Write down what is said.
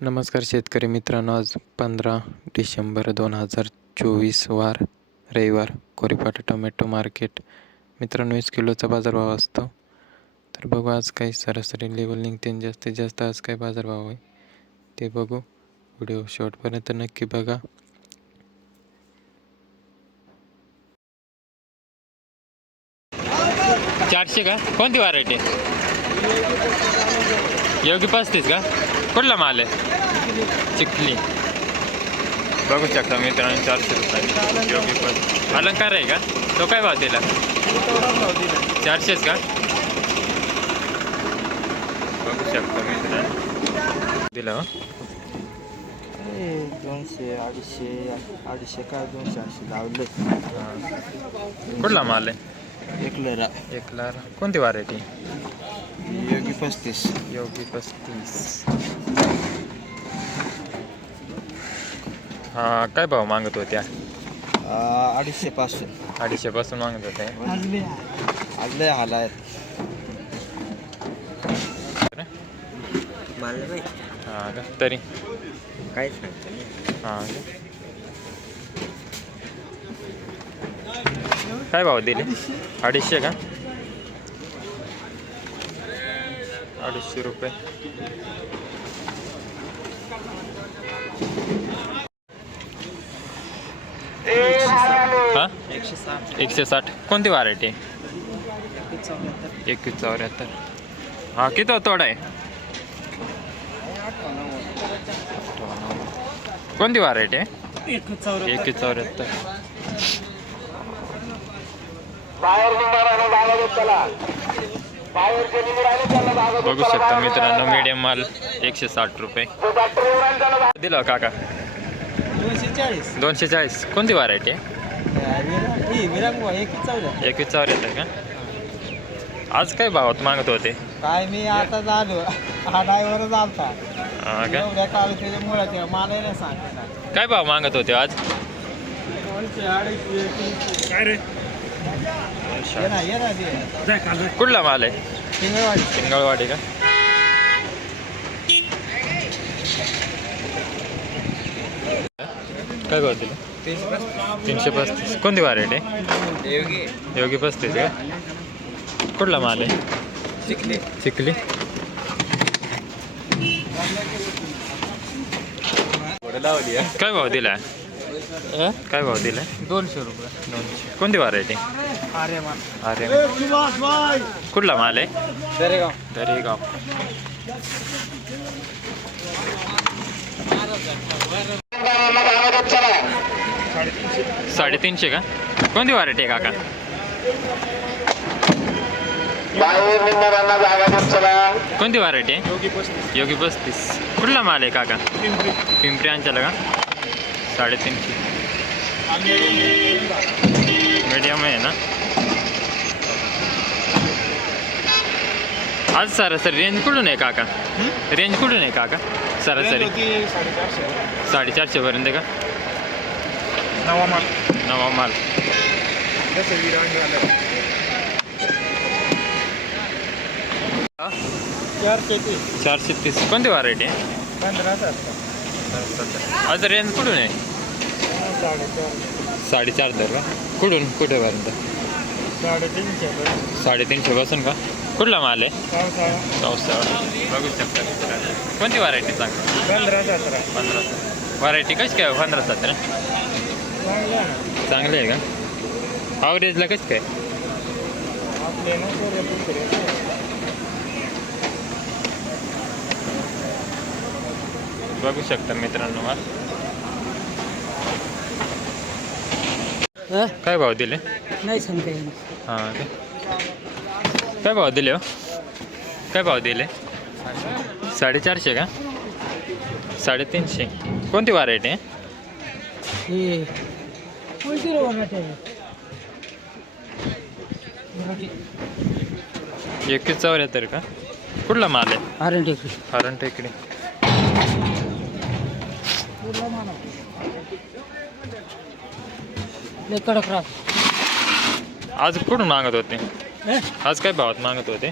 नमस्कार शेतकरी मित्रांनो, आज 15 डिसेंबर 2024 वार रविवार कोरेपाटा टोमॅटो मार्केट. मित्रांनो, 20 किलोचा बाजारभाव असतो. तर बघू आज काही सरासरी लेवल निघते, जास्तीत जास्त आज काय बाजारभाव आहे ते बघू. व्हिडिओ शेवटपर्यंत नक्की बघा. चारशे का? कोणती व्हरायटी? योगी 35 का? कुठला माल आहे? चिखली. बघू शकता मित्रांनो, 400 रुपये योगी 35. अलंकार आहे का? तो काय भाव दिला? 400 का? बघू शकता मित्रांनो, दिला हो. 200, 250 काय 280 लावले. कुठला माल आहे? एकलरा. कोणती व्हरायटी? योगी 35. योगी 35. हा, काय भाव मागत होत्या? 250 पासून. 250 पासून मागत होते. आज लय हाल आहेत. हा का? तरी काय सांगतो? हा का? काय भाव दिले? 250 का? 250 रुपये. हा, 160. कोणती व्हरायटी? 2174. हा, किती तोडा आहे? कोणती व्हरायटी आहे? 2174. बघू शकता मित्रांनो, मीडियम माल 160 रुपये दिला काका. 240. कोणती व्हरायटी आहे? 2174 येतं का? आज काय भावात मागत होते? काय मी आता झालो हा ड्रायव्हर चालता. हा का? एवढ्या काल त्याच्या मुळाच्या मला नाही सांगता. काय भाव मागत होते आज? 200, 250. काय रे? ये ना दे. कुठला माल आहे? शिंगळवाडी. सिंगळवाडी का? काय भाव दिला? 335. कोणती व्हरायटी आहे? योगी 35 का? कुठला माल आहे? चिखली. काय भाव दिला? काय भाव दिला? 200 रुपये. 200. कोणती व्हरायटी? अरे, कुठला माल आहे? दरेगाव. $350 का? कोणती व्हरायटी आहे काका? कोणती व्हरायटी आहे? योगी 35. कुठला माल आहे काका? पिंपरी अंचला का? 350. मीडियम आहे ना? आज सरासरी रेंज कुठून आहे काका? रेंज कुठून आहे काका? सरासरी 450 पर्यंत का? नवा माल. 430. कोणती व्हरायटी आहे? 15,000. आज रेंज कुठून आहे? 450 का? कुठून कुठेपर्यंत? 350 पासून का? कुठला माल आहे? पावसाळा. बघू शकता. कोणती व्हरायटी सांग? 15. व्हरायटी कशी काय? 15-17 चांगली आहे का? ॲव्हरेजला कशी काय? बघू शकता मित्रांनो माल. काय भाव दिले? नाही सांगता. हां का? काय भाव दिले हो? काय भाव दिले? 450 का? 350. कोणती व्हरायटी आहे? 2174 का? कुठला माल आहे? हरण टेकडी. आज कुठून मागत होते? आज काय भावात मागत होते?